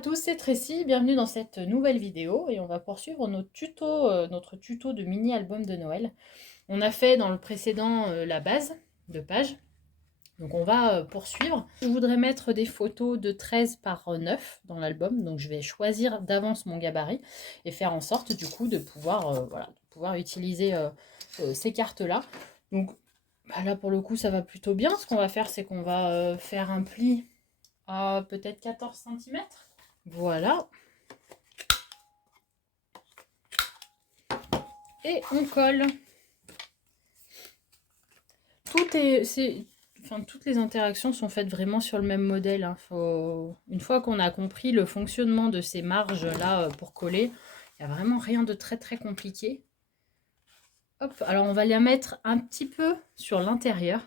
tous, c'est Tracy, bienvenue dans cette nouvelle vidéo et on va poursuivre notre tuto de mini-album de Noël. On a fait dans le précédent la base de page, donc on va poursuivre. Je voudrais mettre des photos de 13 par 9 dans l'album, donc je vais choisir d'avance mon gabarit et faire en sorte du coup de pouvoir, utiliser ces cartes-là. Donc là pour le coup ça va plutôt bien. Ce qu'on va faire, c'est qu'on va faire un pli à peut-être 14 cm. Voilà. Et on colle. Toutes les interactions sont faites vraiment sur le même modèle. Hein. Une fois qu'on a compris le fonctionnement de ces marges-là pour coller, il n'y a vraiment rien de très très compliqué. Hop, alors on va les mettre un petit peu sur l'intérieur.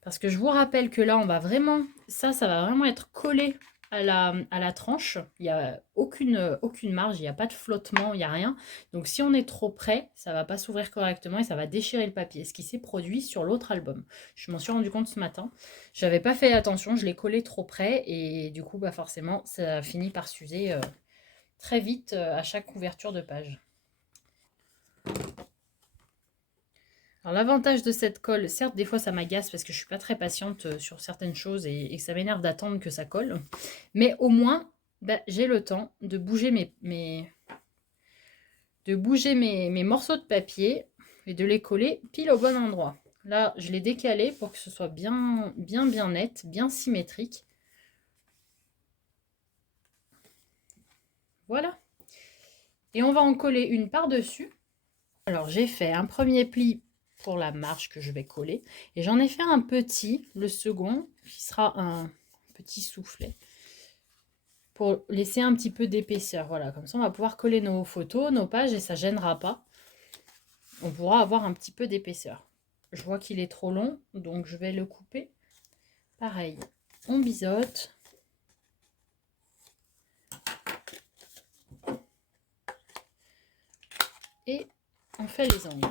Parce que je vous rappelle que là, on va vraiment, ça va vraiment être collé à la tranche. Il n'y a aucune marge, il n'y a pas de flottement, il n'y a rien. Donc si on est trop près, ça ne va pas s'ouvrir correctement et ça va déchirer le papier. Ce qui s'est produit sur l'autre album. Je m'en suis rendu compte ce matin. Je n'avais pas fait attention, je l'ai collé trop près et du coup, forcément, ça a fini par s'user très vite à chaque couverture de page. Alors l'avantage de cette colle, certes des fois ça m'agace parce que je suis pas très patiente sur certaines choses et que ça m'énerve d'attendre que ça colle, mais au moins j'ai le temps de bouger mes morceaux de papier et de les coller pile au bon endroit. Là je l'ai décalé pour que ce soit bien net, bien symétrique. Voilà. Et on va en coller une par-dessus. Alors j'ai fait un premier pli pour la marge que je vais coller et j'en ai fait un petit, le second, qui sera un petit soufflet pour laisser un petit peu d'épaisseur. Voilà, comme ça on va pouvoir coller nos photos, nos pages et ça gênera pas. On pourra avoir un petit peu d'épaisseur. Je vois qu'il est trop long, donc je vais le couper. Pareil, on biseaute. Et on fait les angles.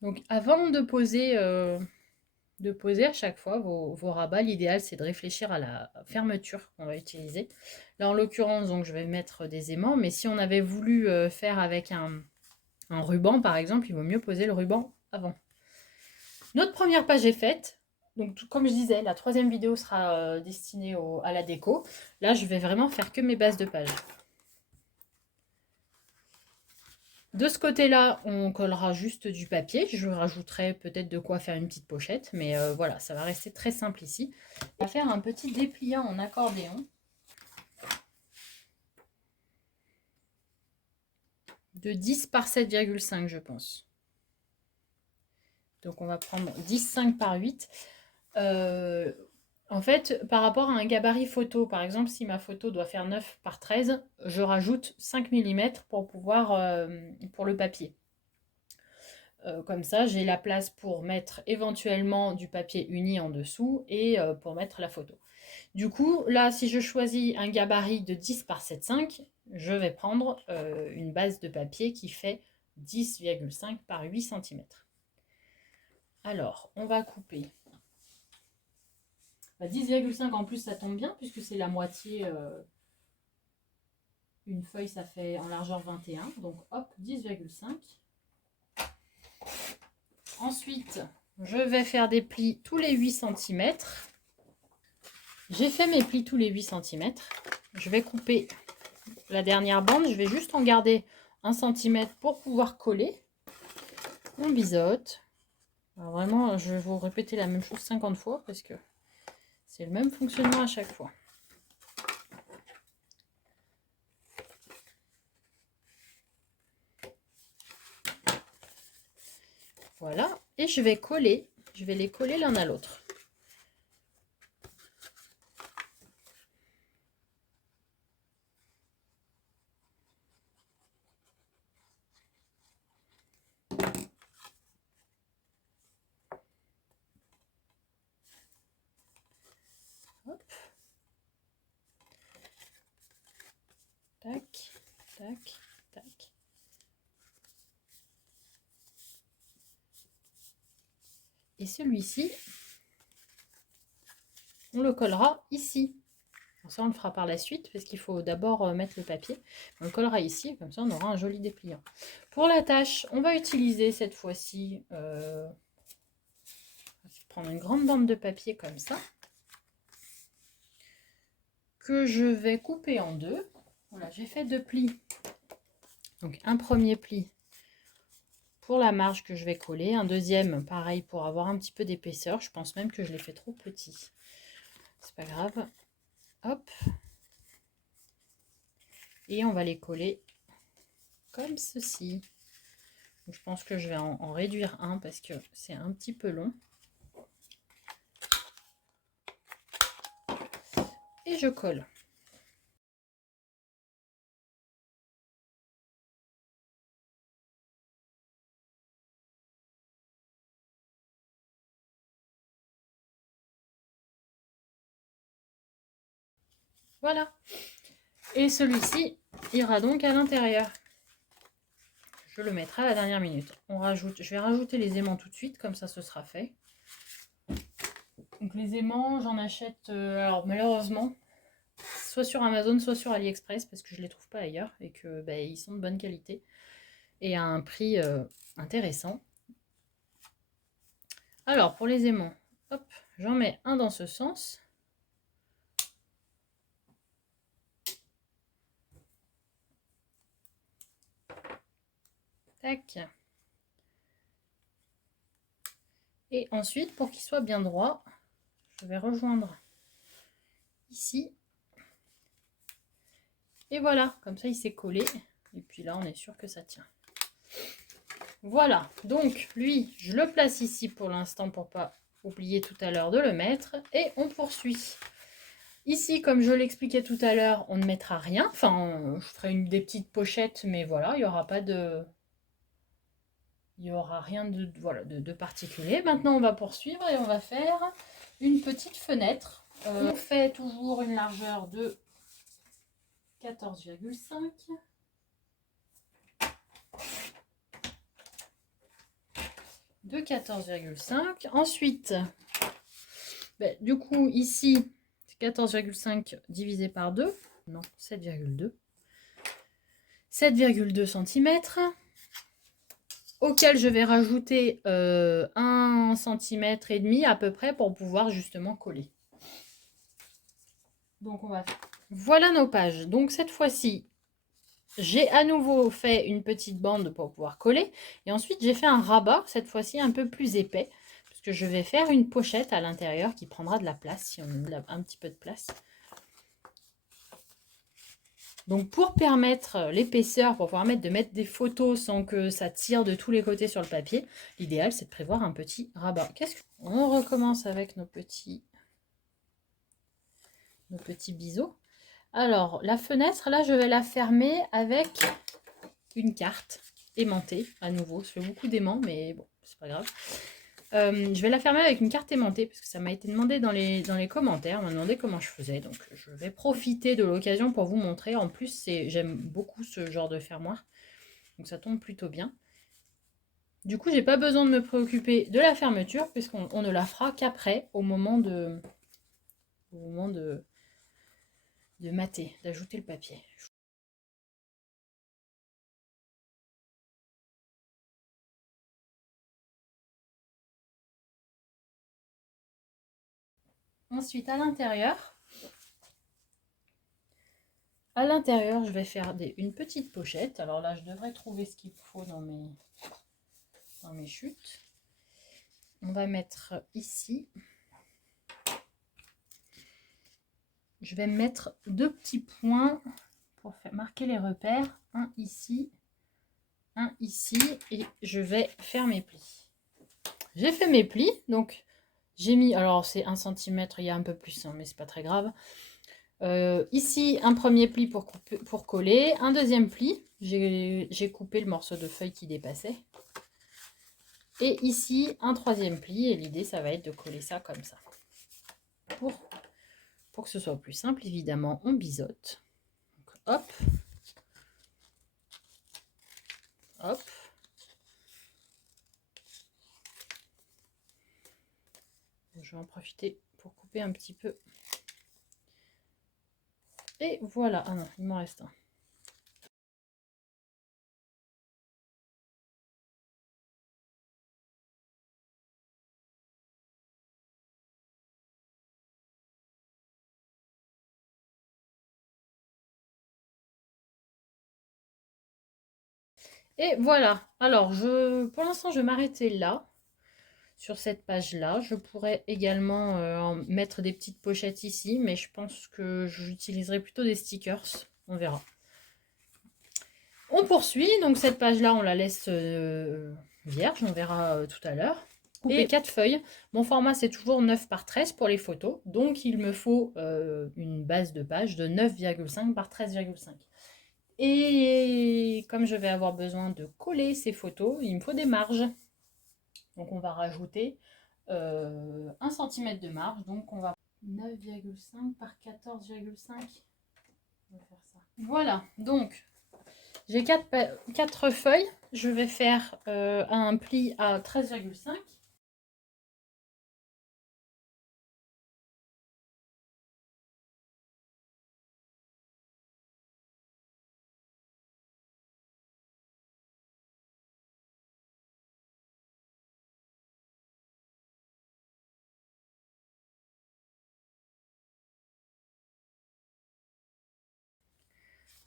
Donc avant de poser à chaque fois vos rabats, l'idéal c'est de réfléchir à la fermeture qu'on va utiliser. Là en l'occurrence, donc je vais mettre des aimants, mais si on avait voulu faire avec un ruban par exemple, il vaut mieux poser le ruban avant. Notre première page est faite. Donc comme je disais, la troisième vidéo sera destinée à la déco. Là je vais vraiment faire que mes bases de page. De ce côté-là, on collera juste du papier. Je rajouterai peut-être de quoi faire une petite pochette. Mais voilà, ça va rester très simple ici. On va faire un petit dépliant en accordéon. De 10 par 7,5 je pense. Donc on va prendre 10,5 par 8. En fait, par rapport à un gabarit photo, par exemple, si ma photo doit faire 9 par 13, je rajoute 5 mm pour pour le papier. Comme ça, j'ai la place pour mettre éventuellement du papier uni en dessous et pour mettre la photo. Du coup, là, si je choisis un gabarit de 10 par 7,5, je vais prendre une base de papier qui fait 10,5 par 8 cm. Alors, on va couper. 10,5 en plus, ça tombe bien puisque c'est la moitié. Une feuille, ça fait en largeur 21. Donc, hop, 10,5. Ensuite, je vais faire des plis tous les 8 cm. J'ai fait mes plis tous les 8 cm. Je vais couper la dernière bande. Je vais juste en garder 1 cm pour pouvoir coller. On biseaute. Alors vraiment, je vais vous répéter la même chose 50 fois parce que c'est le même fonctionnement à chaque fois. Voilà. Et je vais coller. Je vais les coller l'un à l'autre. Hop. Tac, tac, tac. Et celui-ci, on le collera ici. Alors ça, on le fera par la suite parce qu'il faut d'abord mettre le papier. On le collera ici, comme ça on aura un joli dépliant. Pour la tâche, on va utiliser cette fois-ci, prendre une grande bande de papier comme ça, que je vais couper en deux. Voilà, j'ai fait 2 plis. Donc un premier pli pour la marge que je vais coller, un deuxième pareil pour avoir un petit peu d'épaisseur. Je pense même que je l'ai fait trop petit. C'est pas grave. Hop. Et on va les coller comme ceci. Donc, je pense que je vais en réduire un parce que c'est un petit peu long. Et je colle. Voilà. Et celui-ci ira donc à l'intérieur. Je le mettrai à la dernière minute. Je vais rajouter les aimants tout de suite, comme ça ce sera fait. Donc les aimants, j'en achète, alors malheureusement, soit sur Amazon, soit sur AliExpress, parce que je ne les trouve pas ailleurs, et que ils sont de bonne qualité, et à un prix intéressant. Alors pour les aimants, hop, j'en mets un dans ce sens. Tac. Et ensuite, pour qu'il soit bien droit, je vais rejoindre ici. Et voilà, comme ça il s'est collé. Et puis là, on est sûr que ça tient. Voilà, donc lui, je le place ici pour l'instant pour pas oublier tout à l'heure de le mettre. Et on poursuit. Ici, comme je l'expliquais tout à l'heure, on ne mettra rien. Enfin, je ferai des petites pochettes, mais voilà, il n'y aura pas de... Il n'y aura rien de, voilà, de particulier. Maintenant, on va poursuivre et on va faire une petite fenêtre. On fait toujours une largeur de 14,5. De 14,5. Ensuite, du coup, ici, 14,5 divisé par 2. Non, 7,2. 7,2 cm. Auquel je vais rajouter 1,5 cm à peu près pour pouvoir justement coller. Donc on va faire. Voilà nos pages. Donc cette fois-ci, j'ai à nouveau fait une petite bande pour pouvoir coller. Et ensuite, j'ai fait un rabat, cette fois-ci un peu plus épais. Parce que je vais faire une pochette à l'intérieur qui prendra de la place, si on a un petit peu de place. Donc pour permettre l'épaisseur, pour pouvoir mettre des photos sans que ça tire de tous les côtés sur le papier, l'idéal c'est de prévoir un petit rabat. On recommence avec nos petits biseaux. Alors la fenêtre, là je vais la fermer avec une carte aimantée. À nouveau, je fais beaucoup d'aimants, mais bon, c'est pas grave. Je vais la fermer avec une carte aimantée parce que ça m'a été demandé dans les commentaires. On m'a demandé comment je faisais, donc je vais profiter de l'occasion pour vous montrer. En plus, j'aime beaucoup ce genre de fermoir, donc ça tombe plutôt bien. Du coup, j'ai pas besoin de me préoccuper de la fermeture puisqu'on ne la fera qu'après, au moment de mater, d'ajouter le papier. Ensuite, à l'intérieur, je vais faire une petite pochette. Alors là, je devrais trouver ce qu'il faut dans mes chutes. On va mettre ici. Je vais mettre 2 petits points pour marquer les repères. Un ici, et je vais faire mes plis. J'ai fait mes plis, donc j'ai mis, alors c'est 1 cm, il y a un peu plus, hein, mais c'est pas très grave. Ici, un premier pli pour coller, un deuxième pli, j'ai coupé le morceau de feuille qui dépassait. Et ici, un troisième pli, et l'idée, ça va être de coller ça comme ça. Pour que ce soit plus simple, évidemment, on biseaute. Donc, hop. Hop. Je vais en profiter pour couper un petit peu. Et voilà. Ah non, il m'en reste un. Et voilà. Alors, pour l'instant, je vais m'arrêter là, sur cette page-là. Je pourrais également en mettre des petites pochettes ici, mais je pense que j'utiliserai plutôt des stickers. On verra. On poursuit. Donc, cette page-là, on la laisse vierge. On verra tout à l'heure. Et 4 feuilles. Mon format, c'est toujours 9 par 13 pour les photos. Donc, il me faut une base de page de 9,5 par 13,5. Et comme je vais avoir besoin de coller ces photos, il me faut des marges. Donc on va rajouter 1 cm de marge. Donc on va 9,5 par 14,5. On va faire ça. Voilà, donc j'ai 4 feuilles. Je vais faire un pli à 13,5.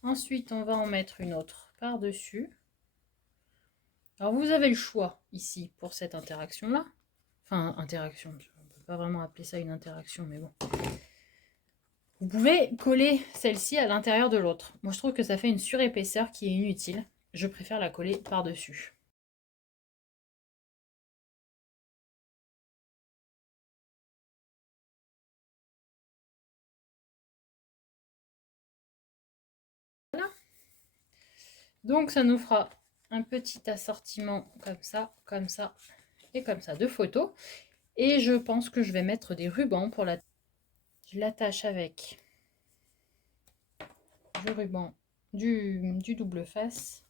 Ensuite, on va en mettre une autre par-dessus. Alors, vous avez le choix ici pour cette interaction-là. Enfin, interaction, on ne peut pas vraiment appeler ça une interaction, mais bon. Vous pouvez coller celle-ci à l'intérieur de l'autre. Moi, je trouve que ça fait une surépaisseur qui est inutile. Je préfère la coller par-dessus. Voilà. Donc, ça nous fera un petit assortiment comme ça et comme ça de photos. Et je pense que je vais mettre des rubans pour la... Je l'attache avec du ruban du double face.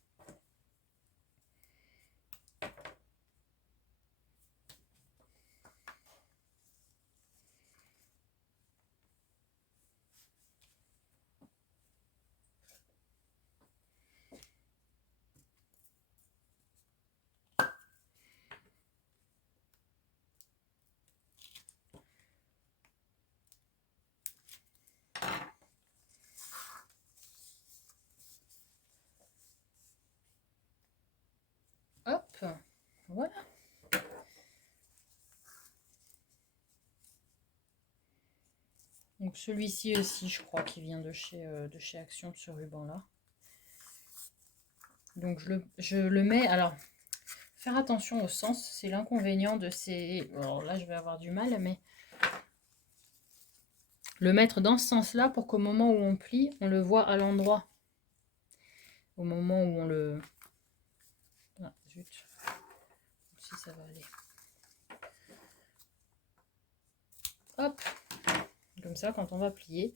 Hop, voilà. Donc celui-ci aussi, je crois qu'il vient de chez Action, ce ruban-là. Donc je le mets... Alors, faire attention au sens, c'est l'inconvénient de ces... Alors là, je vais avoir du mal, mais... Le mettre dans ce sens-là pour qu'au moment où on plie, on le voit à l'endroit. Au moment où on le... Ah, zut. Si ça va aller. Hop. Comme ça, quand on va plier,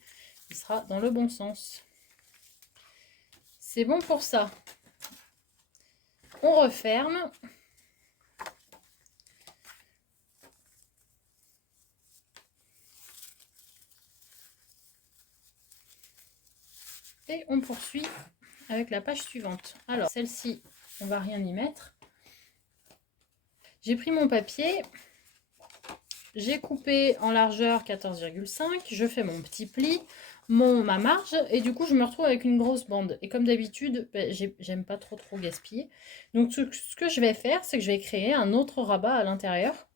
il sera dans le bon sens. C'est bon pour ça. On referme. Et on poursuit avec la page suivante. Alors, celle-ci, on va rien y mettre. J'ai pris mon papier. J'ai coupé en largeur 14,5. Je fais mon petit pli, ma marge. Et du coup, je me retrouve avec une grosse bande. Et comme d'habitude, ben, j'aime pas trop gaspiller. Donc, ce que je vais faire, c'est que je vais créer un autre rabat à l'intérieur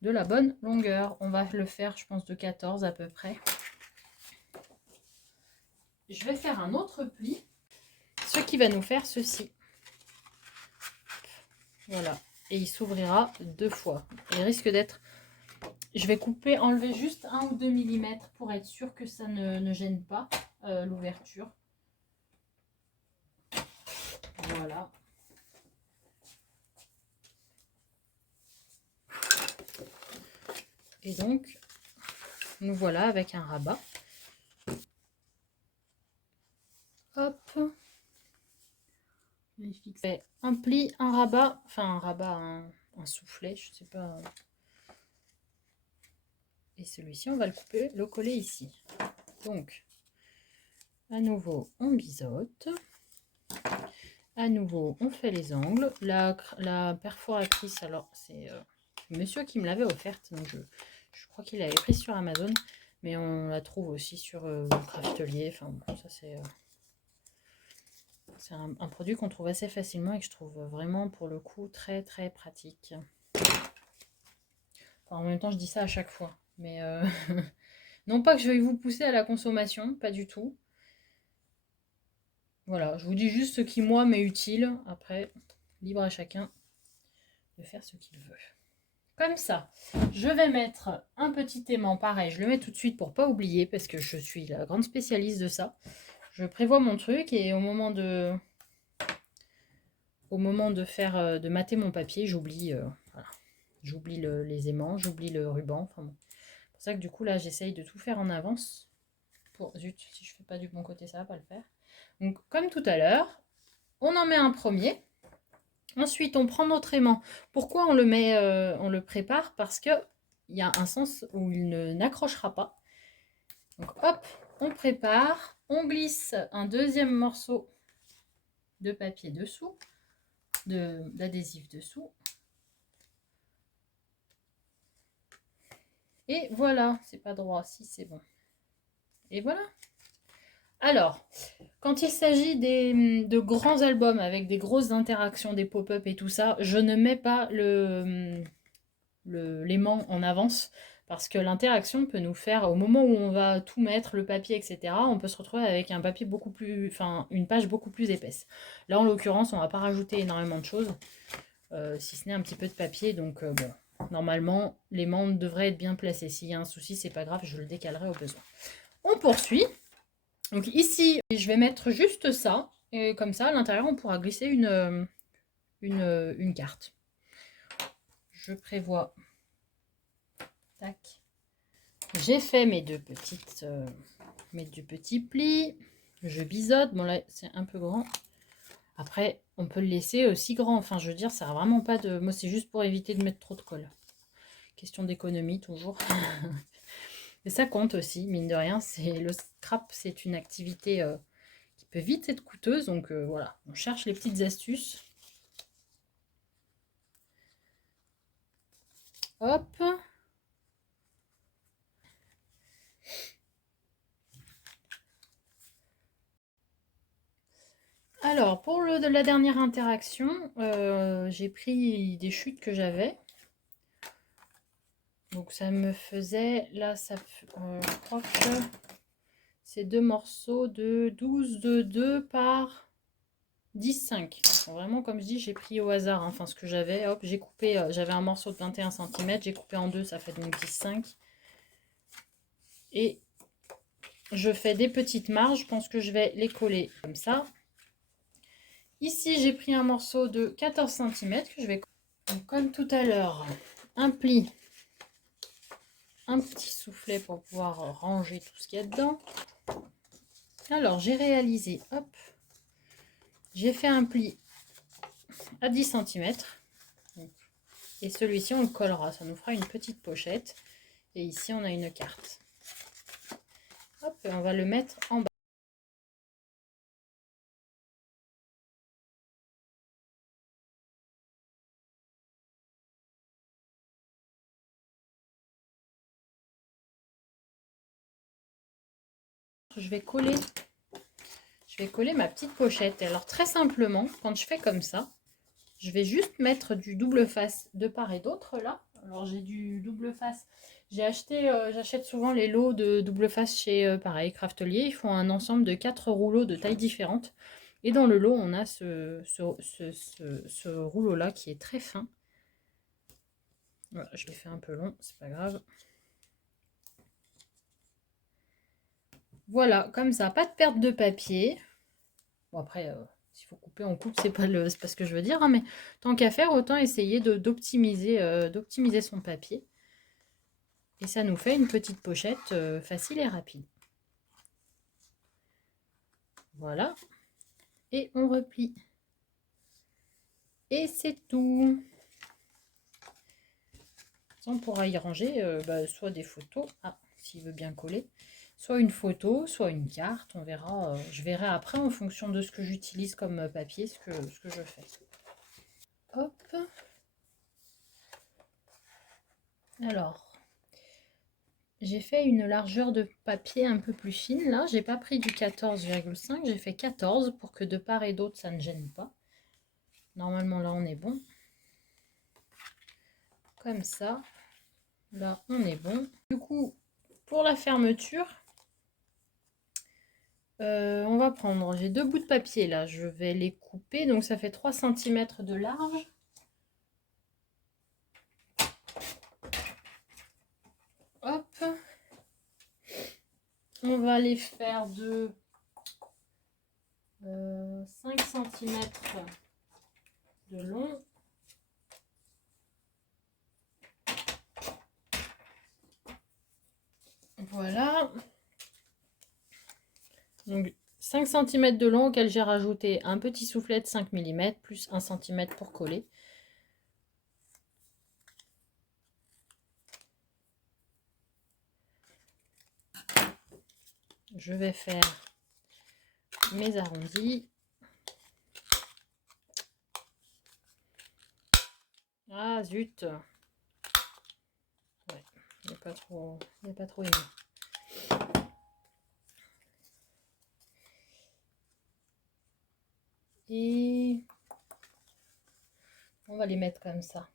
de la bonne longueur. On va le faire, je pense, de 14 à peu près. Je vais faire un autre pli, ce qui va nous faire ceci. Voilà. Et il s'ouvrira 2 fois. Il risque d'être... Je vais enlever juste 1 ou 2 mm pour être sûr que ça ne gêne pas l'ouverture. Voilà. Et donc, nous voilà avec un rabat. Hop. Un pli, un rabat, enfin un rabat, un soufflet, je sais pas. Et celui-ci, on va le coller ici. Donc, à nouveau, on biseaute. À nouveau, on fait les angles. La perforatrice, alors, c'est monsieur qui me l'avait offerte. Donc, je crois qu'il l'avait prise sur Amazon. Mais on la trouve aussi sur Craftelier. Enfin, bon, ça, c'est un produit qu'on trouve assez facilement et que je trouve vraiment, pour le coup, très, très pratique. Enfin, en même temps, je dis ça à chaque fois. Mais non pas que je vais vous pousser à la consommation, pas du tout. Voilà, je vous dis juste ce qui, moi, m'est utile. Après, libre à chacun de faire ce qu'il veut. Comme ça, je vais mettre un petit aimant, pareil, je le mets tout de suite pour pas oublier, parce que je suis la grande spécialiste de ça. Je prévois mon truc et au moment de faire, de mater mon papier, j'oublie voilà. J'oublie les aimants, j'oublie le ruban. Enfin bon. C'est pour ça que du coup, là, j'essaye de tout faire en avance. Zut, si je fais pas du bon côté, ça va pas le faire. Donc, comme tout à l'heure, on en met un premier. Ensuite, on prend notre aimant. Pourquoi on le met, on le prépare? Parce que il y a un sens où il n'accrochera pas. Donc, hop, on prépare. On glisse un deuxième morceau de papier dessous, d'adhésif dessous. Et voilà, c'est pas droit, si c'est bon. Et voilà. Alors, quand il s'agit de grands albums avec des grosses interactions, des pop-up et tout ça, je ne mets pas l'aimant en avance parce que l'interaction peut nous faire, au moment où on va tout mettre, le papier, etc., on peut se retrouver avec un papier beaucoup plus, enfin, une page beaucoup plus épaisse. Là, en l'occurrence, on va pas rajouter énormément de choses, si ce n'est un petit peu de papier, donc bon. Normalement, l'aimant devrait être bien placé. S'il y a un souci, c'est pas grave, je le décalerai au besoin. On poursuit. Donc ici, je vais mettre juste ça. Et comme ça, à l'intérieur, on pourra glisser une carte. Je prévois. Tac. J'ai fait mes deux petits plis. Je biseaute. Bon là, c'est un peu grand. Après, on peut le laisser aussi grand. Enfin, je veux dire, ça n'a vraiment pas de... Moi, c'est juste pour éviter de mettre trop de colle. Question d'économie, toujours. Mais ça compte aussi, mine de rien. Le scrap, c'est une activité qui peut vite être coûteuse. Donc voilà, on cherche les petites astuces. Hop. Alors, pour la dernière interaction, j'ai pris des chutes que j'avais. Donc ça me faisait, là, je crois que c'est deux morceaux de 12 de 2 par 10,5. Vraiment, comme je dis, j'ai pris au hasard, hein, enfin ce que j'avais. Hop, j'ai coupé, j'avais un morceau de 21 cm, j'ai coupé en deux, ça fait donc 10,5. Et je fais des petites marges, je pense que je vais les coller comme ça. Ici, j'ai pris un morceau de 14 cm que je vais coller. Donc, comme tout à l'heure, un pli, un petit soufflet pour pouvoir ranger tout ce qu'il y a dedans. Alors, j'ai réalisé, hop, j'ai fait un pli à 10 cm. Et celui-ci, on le collera. Ça nous fera une petite pochette. Et ici, on a une carte. Hop, et on va le mettre en bas. Je vais coller ma petite pochette. Et alors, très simplement, quand je fais comme ça, je vais juste mettre du double face de part et d'autre là. Alors j'ai du double face. J'achète souvent les lots de double face chez pareil Craftelier. Ils font un ensemble de 4 rouleaux de tailles différentes. Et dans le lot, on a ce rouleau là qui est très fin. Voilà, je l'ai fait un peu long, c'est pas grave. Voilà, comme ça, pas de perte de papier. Bon après, s'il faut couper, on coupe, c'est pas ce que je veux dire, hein, mais tant qu'à faire, autant essayer d'optimiser son papier. Et ça nous fait une petite pochette facile et rapide. Voilà. Et on replie. Et c'est tout. On pourra y ranger soit des photos, s'il veut bien coller, soit une photo, soit une carte, on verra. Je verrai après en fonction de ce que j'utilise comme papier, ce que je fais. Hop. Alors, j'ai fait une largeur de papier un peu plus fine. Là, j'ai pas pris du 14,5, j'ai fait 14 pour que de part et d'autre, ça ne gêne pas. Normalement, là, on est bon. Comme ça. Là, on est bon. Du coup, pour la fermeture, on va prendre, j'ai 2 bouts de papier là, je vais les couper, donc ça fait 3 cm de large. Hop. On va les faire de 5 cm de long. Voilà. Donc 5 cm de long auquel j'ai rajouté un petit soufflet de 5 mm plus 1 cm pour coller. Je vais faire mes arrondis. Ah zut. Ouais, il n'y a pas trop aimé. Et on va les mettre comme ça.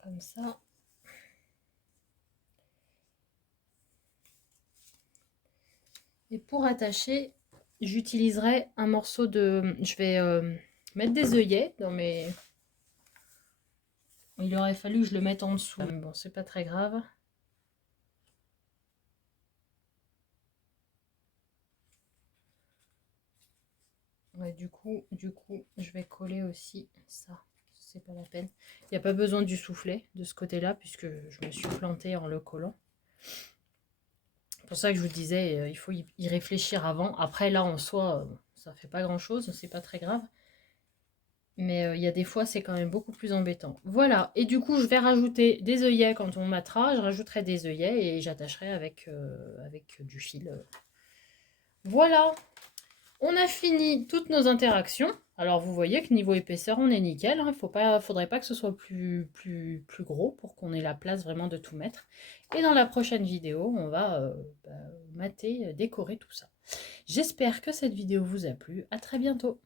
Comme ça. Et pour attacher, j'utiliserai un morceau de... Je vais mettre des œillets dans mes... Il aurait fallu que je le mette en dessous. Mais bon, c'est pas très grave. Ouais, du coup, je vais coller aussi ça. C'est pas la peine. Il n'y a pas besoin du soufflet de ce côté-là, puisque je me suis plantée en le collant. C'est pour ça que je vous disais, il faut y réfléchir avant. Après, là, en soi, ça fait pas grand-chose, c'est pas très grave. Mais il y a des fois, c'est quand même beaucoup plus embêtant. Voilà, et du coup, je vais rajouter des œillets quand on matera. Je rajouterai des œillets et j'attacherai avec du fil. Voilà, on a fini toutes nos interactions. Alors, vous voyez que niveau épaisseur, on est nickel. Il ne faudrait pas que ce soit plus gros pour qu'on ait la place vraiment de tout mettre. Et dans la prochaine vidéo, on va mater, décorer tout ça. J'espère que cette vidéo vous a plu. À très bientôt.